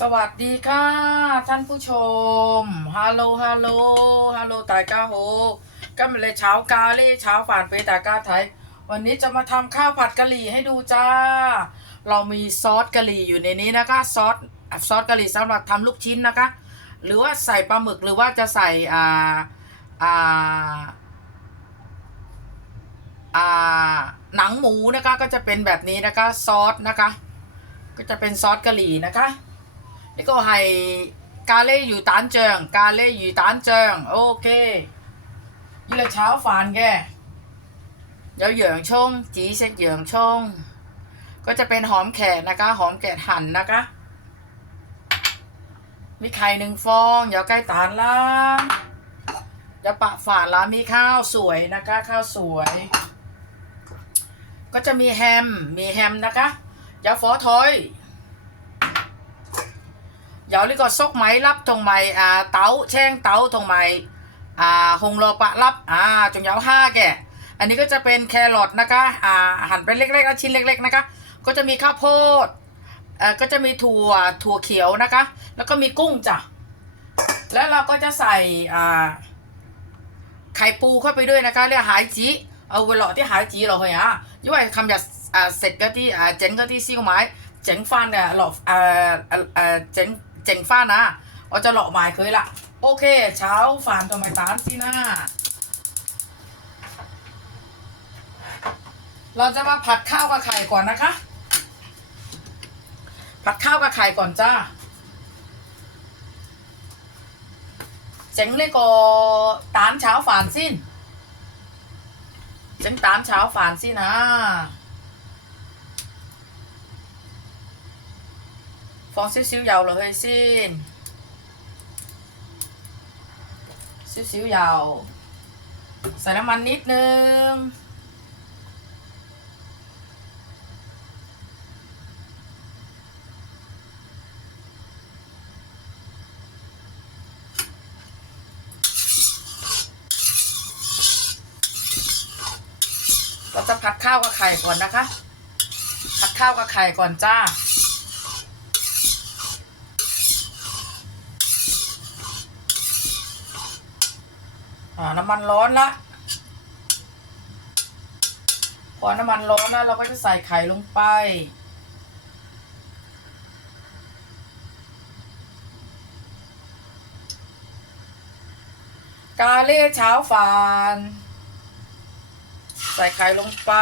สวัสดีค่ะ ท่านผู้ชมฮัลโหลฮัลโหลฮัลโหลตายก้าโฮก็มาเลยเช้ากาเล่เช้าฝานเปตาก้าไทย วันนี้จะมาทำข้าวผัดกะหรี่ให้ดูจ้า เรามีซอสกะหรี่อยู่ในนี้นะคะซอสซอสกะหรี่สำหรับทำลูกชิ้นนะคะ หรือว่าใส่ปลาหมึกหรือว่าจะใส่อ่าอ่าอ่าหนังหมูนะคะก็จะเป็นแบบนี้นะคะซอสนะคะ ก็จะเป็นซอสกะหรี่นะคะ 呢个系咖喱鱼蛋酱，咖喱鱼蛋酱，OK。要嚟炒饭嘅，有洋葱，紫色洋葱，ก็จะเป็นหอมแขกนะคะ หอมแขกหั่นนะคะ มีไข่หนึ่งฟอง有鸡蛋啦有白饭啦มีข้าวสวยนะคะ ข้าวสวย ก็จะมีแฮม มีแฮมนะคะ有火腿。有呢个粟米粒 เหยานี่ก็ซกไหมรับทงไหมอ่าเต้าแช่งเต้าทงไหมอ่าหงโลปะรับอ่าจงเหยาห้าแก่อันนี้ก็จะเป็นแครอทนะคะอ่าหั่นเป็นเล็กๆชิ้นเล็ก ๆนะคะ ก็จะมีข้าวโพดอ่าก็จะมีถั่วถั่วเขียวนะคะ แล้วก็มีกุ้งจ้ะแล้วเราก็จะใส่อ่าไข่ปูเข้าไปด้วยนะคะเรียกหายจีเอาเวลาที่หายจีเราเหรอยุ้ยคำหยาอ่าเสร็จก็ที่อ่าเจ๋งก็ที่ซิ่วไม้เจ๋งฟันเนี่ยหลอกอ่าอ่าเจ๋ง 整翻啊，我就落埋佢啦。OK，炒饭同埋蛋先啦。เราจะมาผัดข้าวกับไข่ก่อนนะคะ ผัดข้าวกับไข่ก่อนจ้า 整呢个蛋炒饭先，整蛋炒饭先啊！放少少油落去先，少少油，ใส่น้ ำมันนิดนึงเราจะผัดข้าวกับไข่ก่อนนะคะ ผัดข้าวกับไข่ก่อนจ้า อ่าน้ำมันร้อนละพอน้ำมันร้อนแล้วเราก็จะใส่ไข่ลงไป กาเล่เช้าฟาน ใส่ไข่ลงไป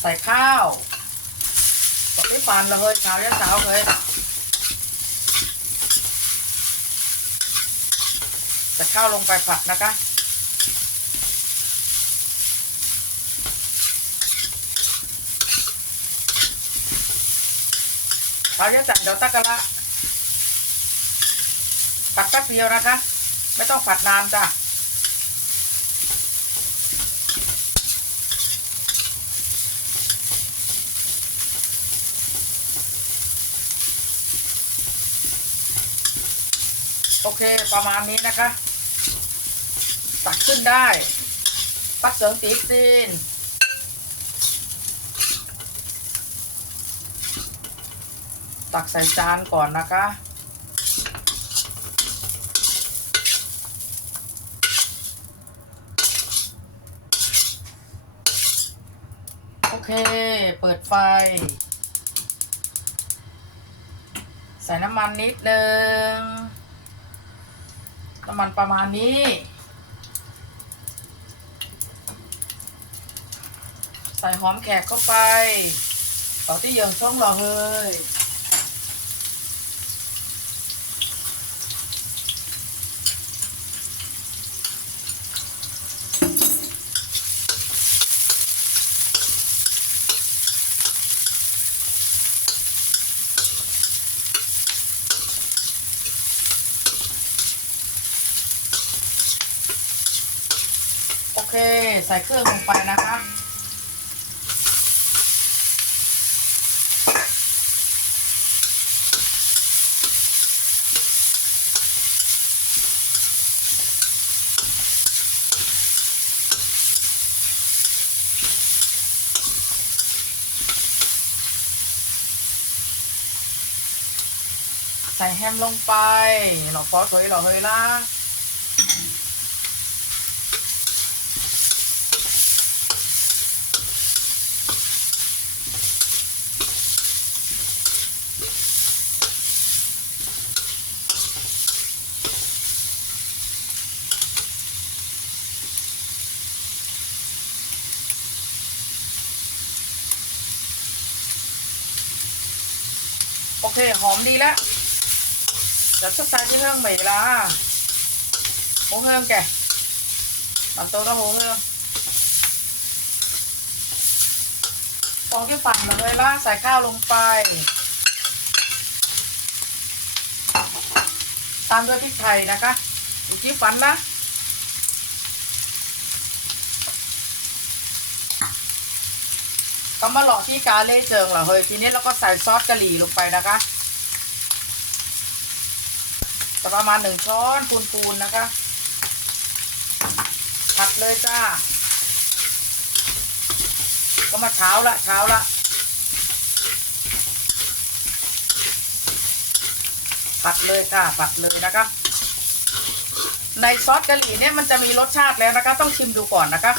ใส่ข้าวตกที่ฟันเลยเช้ายันเช้าเลยใส่ข้าวลงไปผัดนะคะเช้ายันจัดเดี๋ยวตักกันละผัดแป๊บเดียวนะคะ ไม่ต้องผัดนานจ้ะ โอเคประมาณนี้นะคะ ตักขึ้นได้ปักเสริมตีซีนตักใส่จานก่อนนะคะ โอเค เปิดไฟ ใส่น้ำมันนิดนึง น้ำมันประมาณนี้ ใส่หอมแขกเข้าไปต่อที่เยิงช่องรอเลย ใส่เครื่องลงไปนะคะใส่แฮมลงไป เราพอสวยเราเลยล่ะ โอเค หอมดีแล้วจัดสไตล์ที่เรื่องใหม่ละโหเฮิงแกตันโต๊ะล้วโหเฮิงฟองที่ฝันมาเลยละใส่ข้าวลงไป ตามด้วยพริกไทยนะคะอยู่ที่ฝันนะ มาหล่อที่กาเล่เจิงเหรอเฮ้ยทีนี้เราก็ใส่ซอสกะหรี่ลงไปนะคะจะประมาณหนึ่งช้อนปูนๆนะคะผัดเลยจ้า ก็มาเช้าละเช้าละผัดเลยค่ะผัดเลยนะคะ ในซอสกะหรี่เนี่ยมันจะมีรสชาติแล้วนะคะ ต้องชิมดูก่อนนะคะ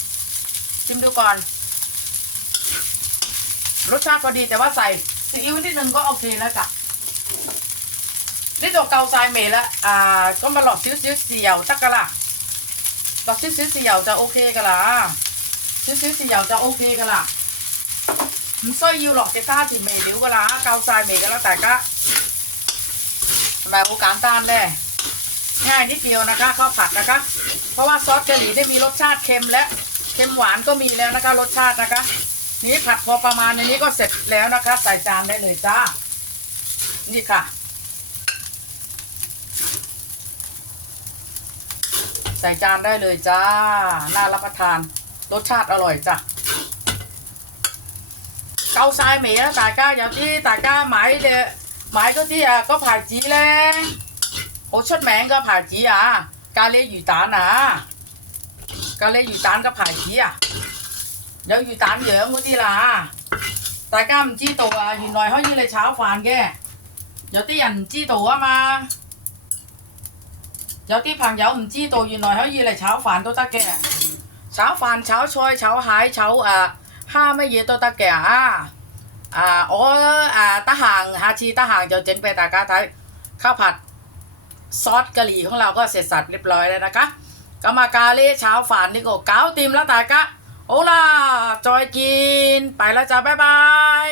ิมดูก่อน รสชาติพอดีแต่ว่าใส่ซีอิ๊วนิดนึงก็โอเคแล้วจ้ะนี่ตัวเกาทรายเมล่ะอ่า ก็มาหลอกซื้อซื้อเสี่ยวตักกะละหลอกซื้อซื้อเสี่ยวจะโอเคกะละซื้อซื้อเสี่ยวจะโอเคกะละมันซอยยิวหลอกเจ้าที่เมลิวกะละเกาทรายเมกะละแต่ก็แบบโอกาสตานเลยง่ายนิดเดียวนะคะข้าวผัดนะคะ เพราะว่าซอสกะหรี่ได้มีรสชาติเค็มและ เค็มหวานก็มีแล้วนะคะรสชาตินะคะ นี้ผัดพอประมาณในนี้ก็เสร็จแล้วนะคะ ใส่จานได้เลยจ้า นี่ค่ะ ใส่จานได้เลยจ้า น่ารับประทาน รสชาติอร่อยจ้ะเกาทรายเหมียตาก้าอย่างที่ตาก้าหมายเดหมายก็ที่อะก็ผ่าจีเลยโอ้ชดแมงก็ผ่าจีอะกาเลียอยู่ตาหนา เลยอยู่ตานกับผายชี้อะเดี๋ยวอยู่ตานเยอะมุติลาตากล้ามจี้ตัวอยู่หน่อยห้อยืนเลยเช้าฟานแกเดี๋ยวที่อันจี้ตัวมาเดี๋ยวที่พังเยาผมจี้ตัวอยู่หน่อยห้อยืนเลยเช้าฟานตัวตาแกเช้าฟานเช้าชอยเช้าหายเช้าอะห้าไม่เยอะตัวตาแกอะอ่าโอ้อ่าตาห่างฮาชีตาห่างเจ้าเจนเปตากาไทยข้าวผัดซอสกะหรี่ของเราก็เสร็จสับเรียบร้อยแล้วนะคะ กรรมกาเลเช้าฝันนี่ก็เก้าติมแล้วแต่กะ โอลาจอยกิน ไปแล้วจ้าบ๊ายบาย